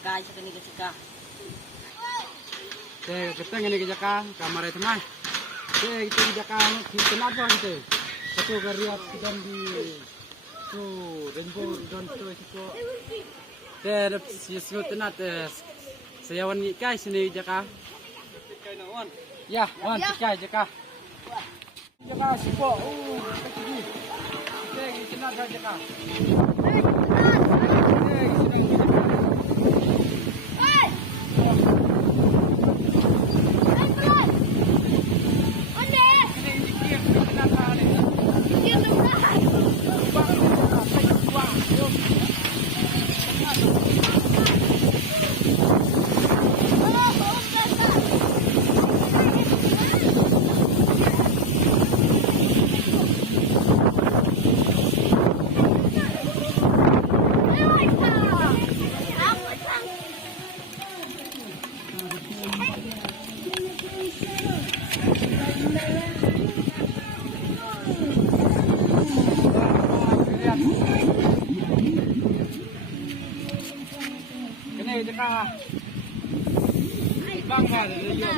Guys, kini kita. Kita ini kerja kamar itu mah. Kita kerja kenapa gitu? Satu karya dan di tu rainbow dan tu itu. Sesuatu tenat saya wanita guys ini kerja. Ya, wan kerja. Kerja siapa? Kecil. Kita nak kerja. Bang ada dia ya.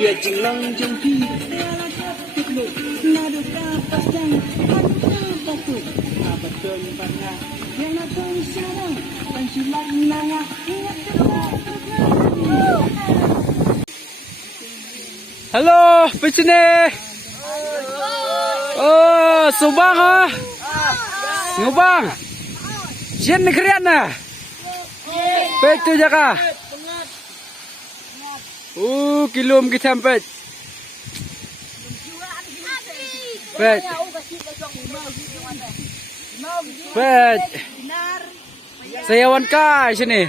Ya jenglong jengki nado kapas dan batu betul banyak yang aku sana dan silat nanya halo pecine oh subang ah ngubang jen negerian nah betul jaka kilom kita sampai. Bet. Saya wan kai sini.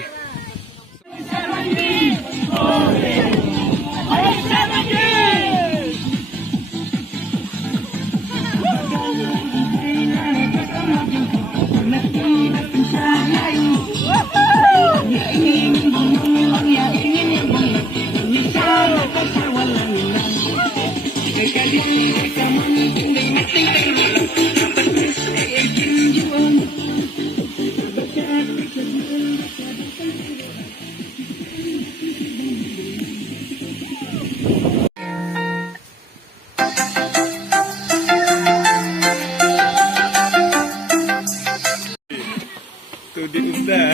Tu diundah,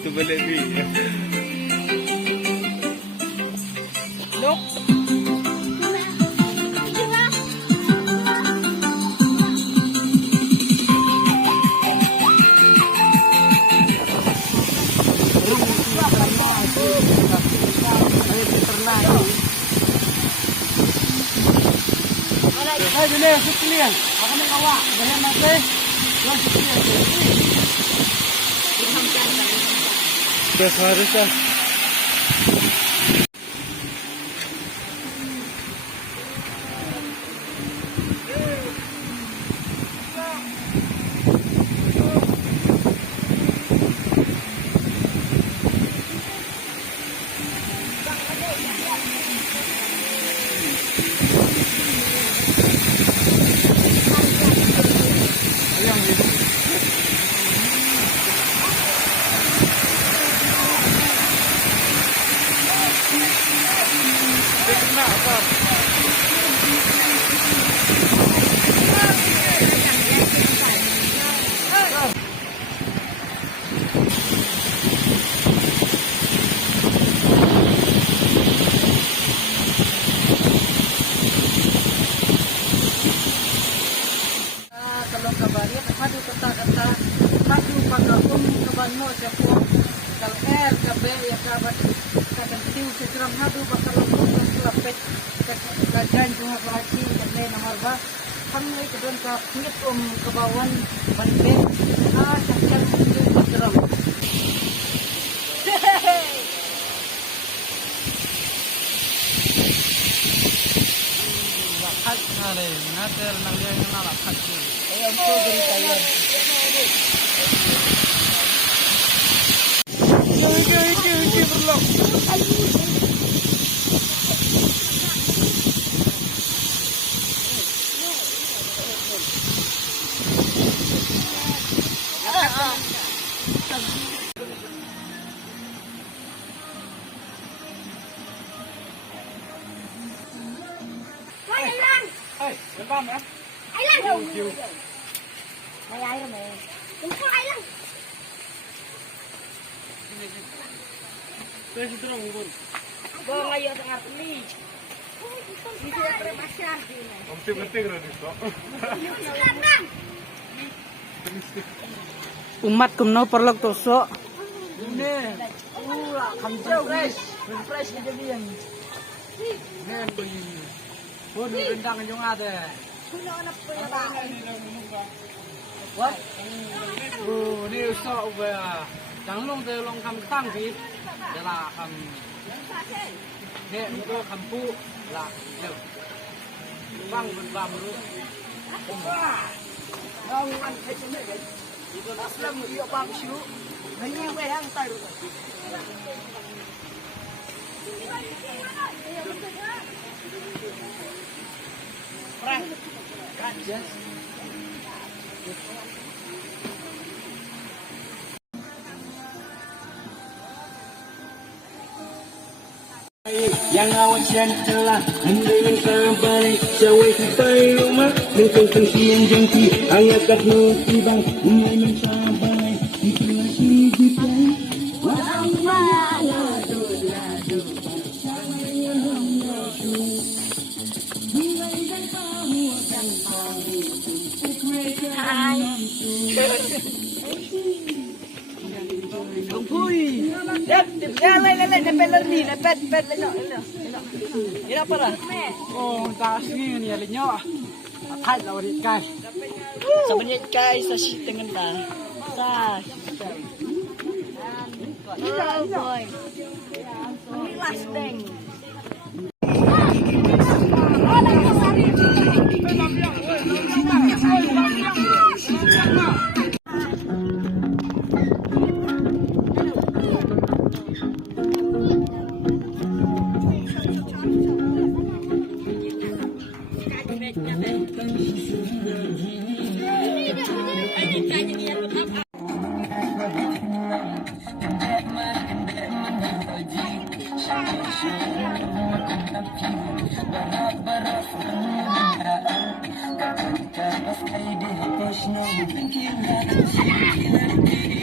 tu balik ni. Look. Hey, bila sekalian, akan nak awak, jangan masih. Jangan sekalian. Dah harus dah. pelajaran cuma pelaki dan nomor ba. Kami itu don ka pingat kebawan banten. Cakar itu terang. Lakat nare, nater nalian na lakat. Ayo to dari Thailand. Oke berlok. Hey, depan ya. Ai lang. Chiều. Mày ai rồi mày? Đừng có ai lang. Saya sudah ngurus. Bawa ayo tengah beli. Ini sudah terpasang sini. Penting Rani kok. Sekarang. Umat kumno perlok tosok. Ini. Kamjau guys. Fresh aja dia. Nen begini. Waduh rendang yang ada. Kuno anak punya bang. What? Oh, ini usah ubah. Jangan long deh long kam tang sih. Jalan kam. He, itu kampu lah. Bang berbam lu. Kau an kai sini guys. Itu aslam dia bang syu. Ini gue yang tahu. Frank. Yes. Yang awak telah hendak kembali jauh sampai rumah dengan kesian jengki angkat nuti bang mulai mencapai itu lagi kita Lên lên đi, lên lên Ini apa lah? Oh, tak sini ni ada nyawa. Thay là đi cay. Sebenarnya guys, sa shit dengan ta. Sa. Oh boy. Ini last thing. Thank you.